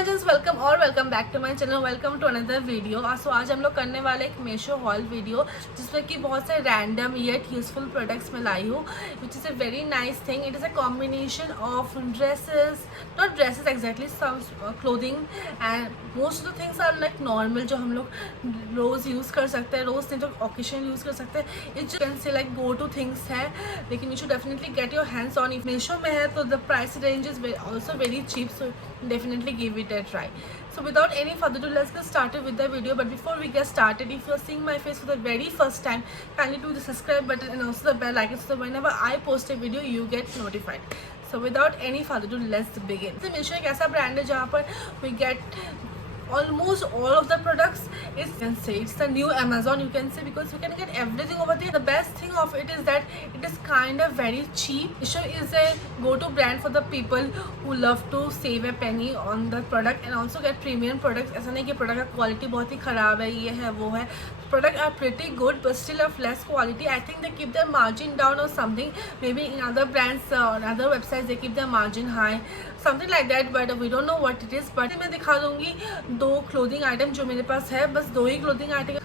My just welcome और welcome back to my channel, welcome to another video. So आज हम लोग करने वाले एक मीशो हॉल वीडियो जिसमें कि बहुत से रैंडम येट यूजफुल प्रोडक्ट्स मैं लाई हूँ, which is a very nice thing. It is a combination of dresses, not dresses exactly, some clothing and most of the things are like normal, जो हम लोग रोज़ यूज़ कर सकते हैं, रोज़ नहीं तो ओकेशन यूज़ कर सकते हैं। It can say like go to things है, लेकिन you should definitely get your hands on. If Meesho में है तो the price range is also very cheap, so definitely give it a try. So without any further ado, let's get started with the video. But before we get started, if you are seeing my face for the very first time, kindly do the subscribe button and also the bell icon so that whenever I post a video you get notified. So without any further ado, let's begin. So Meesho एक ऐसा brand है जहाँ पर we get almost all of the products. Is, you can say it's the new Amazon, you can say, because you can get everything over there. The best thing of it is that it is kind of very cheap. Meesho is a go-to brand for the people who love to save a penny on the product and also get premium products. ऐसा नहीं कि product का quality बहुत ही ख़राब है, ये है वो है. Product are pretty good but still of less quality. I think they keep their margin down or something. Maybe in other brands or other websites they keep their margin high, something like that, but we don't know what it is. But मैं दिखा दूँगी दो clothing item जो मेरे पास है, बस दो ही clothing item.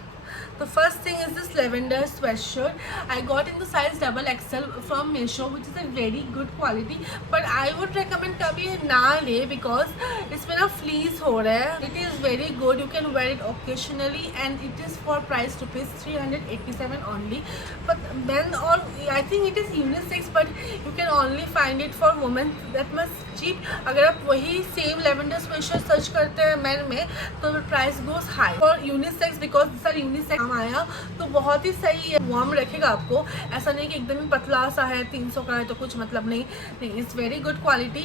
The first thing is this lavender sweatshirt. I got in the size XXL from Meesho, which is a very good quality. But I would recommend कभी ना ले because इसमें ना fleece हो रहा है. It is very good. You can wear it occasionally and it is for price rupees 387 only. But men, or I think it is unisex, but you can only find it for women. That much cheap. अगर आप वही same lavender sweatshirt search करते हैं men में तो price goes high. For unisex, because these are unisex आया तो बहुत ही सही है, वार्म रखेगा आपको. ऐसा नहीं कि एकदम ही पतला सा है, 300 का है तो कुछ मतलब नहीं. It's very good quality.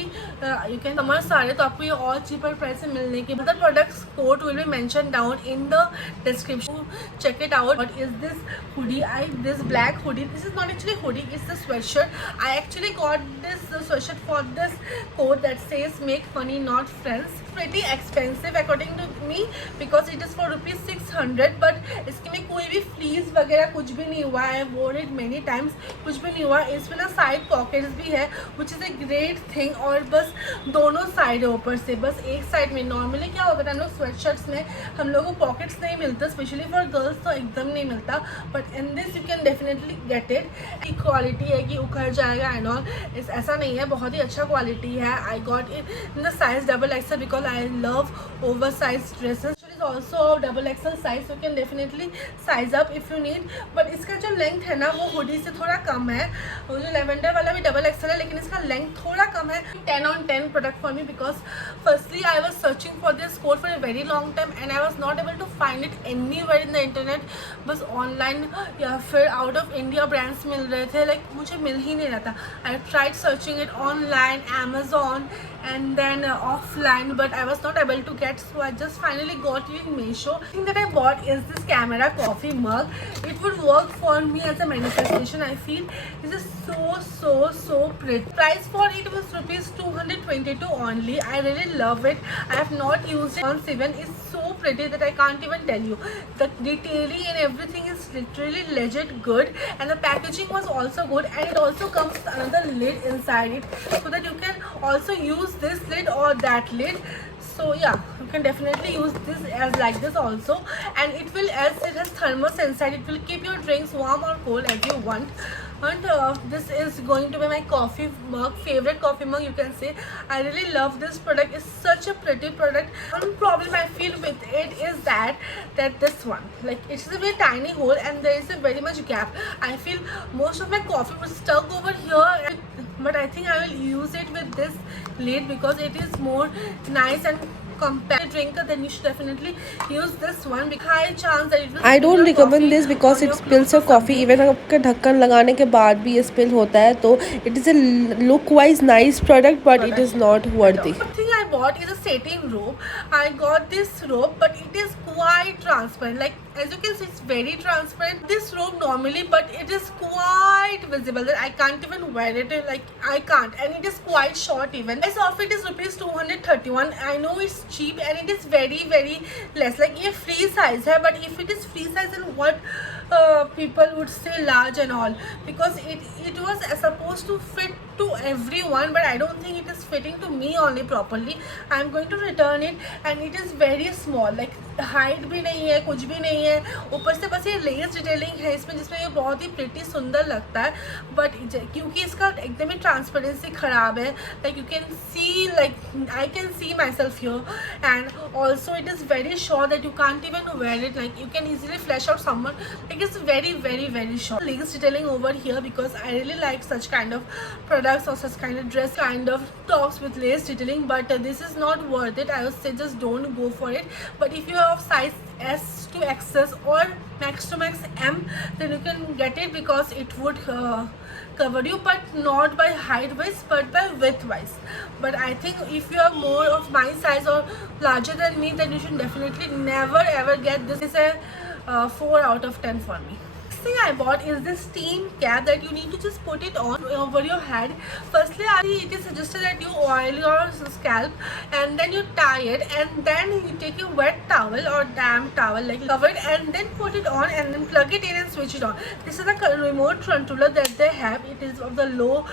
You can समझ सारे तो आपको ये और चीपर प्राइस में मिलने के. Other products code will be mention down in the description. Check it out. What is this hoodie? This black hoodie. This is not actually hoodie, it's the sweatshirt. I actually got this sweatshirt for this code that says make funny not friends. pretty expensive according to me because it is for rupees 600, but इसके में कोई भी fleas वगैरह कुछ भी नहीं हुआ है. wore it many times, कुछ भी नहीं हुआ. इसमें ना साइड पॉकेट्स भी है, which is a great thing. और बस दोनों साइड है ऊपर से, बस एक साइड में. नॉर्मली क्या होता है हम लोग स्वेट शर्ट्स में हम लोगों को पॉकेट्स नहीं मिलते, स्पेशली फॉर गर्ल्स तो एकदम नहीं मिलता. But in this you can definitely get it. की क्वालिटी है कि उखड़ जाएगा एंड ऑल, ऐसा नहीं है, बहुत ही अच्छा क्वालिटी है. I got it in the size XXL because I love oversized dresses. It is also XXL size, so you can definitely size up if you need. but इसका जो लेंथ है ना वो हुडी से थोड़ा कम है. वो जो लेवेंडर वाला भी XXL है लेकिन इसका लेंथ थोड़ा कम है. 10 on 10 product for me because firstly I was searching for this coat for a very long time and I was not able to find it anywhere in the internet. बस online या फिर out of India brands मिल रहे थे, like मुझे मिल ही नहीं रहा था. I tried searching it online, Amazon and then offline, but I was not able to get, so I just finally got it in Meesho. The thing that I bought is this camera coffee mug. It would work for me as a manifestation. I feel this is so pretty. Price for it was rupees 222 only. I really love it. I have not used it once even. It's so pretty that I can't even tell you. The detailing and everything is literally legit good, and the packaging was also good, and it also comes with another lid inside it so that you can also use this lid or that lid. So yeah, you can definitely use this as like this also, and it will, as it has thermos inside, it will keep your drinks warm or cold as you want. And this is going to be my coffee mug, favorite coffee mug you can say. I really love this product. It's such a pretty product. One problem I feel with it is that this one, like, it's a very tiny hole and there is a very much gap. I feel most of my coffee was stuck over here, but I think I will use it with this lid because it is more nice and compact drinker. Then you should definitely use this one. High chance that it will. I don't recommend this because it spills your coffee. Even आपके ढक्कन लगाने के बाद भी ये spill होता है, तो it is a look wise nice product but it is not worthy. The thing I bought is a satin robe. I got this robe but it is quite transparent. Like, as you can see, it's very transparent, this robe normally, but it is quite visible that I can't even wear it. Like, I can't, and it is quite short even. Price of it is rupees 231. I know it's cheap and it is very less. Like, ये free size है, but if it is free size, then what people would say large and all, because it was supposed to fit to everyone, but I don't think it is fitting to me only properly. I'm going to return it, and it is very small, like height भी नहीं है, कुछ भी नहीं है, ऊपर से बस ये लेस डिटेलिंग है इसमें, जिसमें ये बहुत ही प्रिटी सुंदर लगता है. बट क्योंकि इसका एकदम ही ट्रांसपेरेंसी ख़राब है, like you can see, like I can see myself here, and also it is very sure that you can't even wear it, like you can easily flash out someone, like it's very short. Lace detailing over here, because I really like such kind of products or such kind of dress kind of tops with lace detailing, but this is not worth it. I would say just don't go for it. But if you have size S to XS or max to max M, then you can get it, because it would cover you, but not by height wise but by width wise. But I think if you are more of my size or larger than me, then you should definitely never ever get this. It's a 4 out of 10 for me. Thing I bought is this steam cap that you need to just put it on over your head. Firstly, it is suggested that you oil your scalp and then you tie it, and then you take a wet towel or damp towel, like cover it, and then put it on and then plug it in and switch it on. This is the remote controller that they have. It is of the low,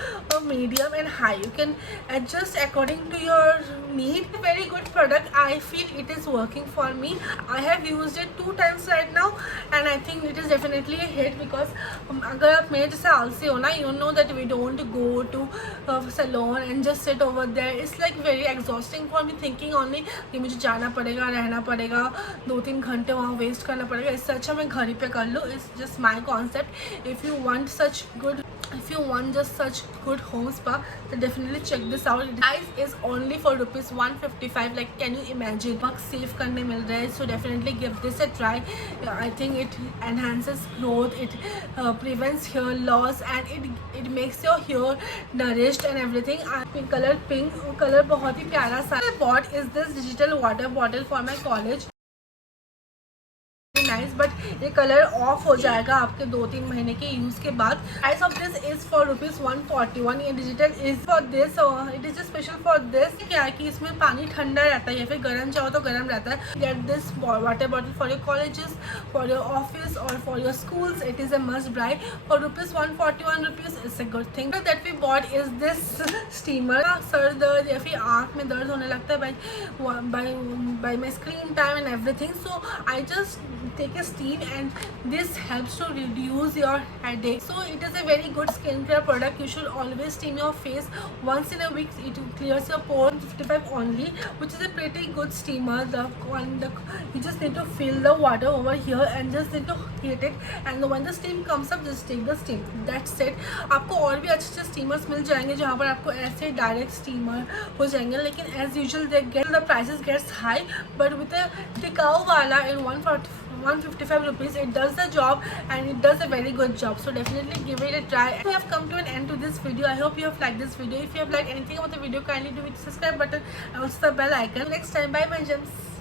medium and high. You can adjust according to your need. Very good product. I feel it is working for me. I have used it 2 times right now, and I think it is definitely a hit, because अगर आप मेरे जैसे आलसी हो ना, you know that we don't go to salon and just sit over there. It's like very exhausting for me, thinking only कि मुझे जाना पड़ेगा, रहना पड़ेगा, 2-3 घंटे वहाँ वेस्ट करना पड़ेगा. इससे अच्छा मैं घर ही पे कर लूँ. It's just my concept. If you want just such good home spa, then definitely check this out. Price is only for rupees 155. Like, can you imagine? bucks save करने मिल रहा है. So definitely give this a try. I think it enhances growth, it prevents hair loss, and it makes your hair nourished and everything. Pink color बहुत ही प्यारा सा. I bought is this digital water bottle for my college. Nice, but ये colour of हो जाएगा आपके 2-3 महीने के use के बाद. Price of this is for rupees 141. ये digital is for this, it is special for this. क्या है कि इसमें पानी ठंडा रहता है या फिर गर्म चाहो तो गर्म रहता है. Get this water bottle for your colleges, for your office और for your schools. It is a must buy for rupees 141 rupees. It's a good thing. That we bought is this steamer. सर दर्द या फिर आँख में दर्द होने लगता है by my screen time and everything. So I just take a steam, and this helps to reduce your headache. So it is a very good skincare product. You should always steam your face once in a week. It clears your pores. 55 only, which is a pretty good steamer. You just need to fill the water over here and just need to heat it, and when the steam comes up, just take the steam. That's it. आपको और भी अच्छे steamers मिल जाएंगे जहाँ पर आपको ऐसे direct steamer हो जाएंगे, लेकिन as usual the prices gets high, but with a टिकाऊ वाला in 155 rupees, it does the job, and it does a very good job. So definitely give it a try. We have come to an end to this video. I hope you have liked this video. If you have liked anything about the video, kindly do hit the subscribe button and also the bell icon. Next time, bye my gems.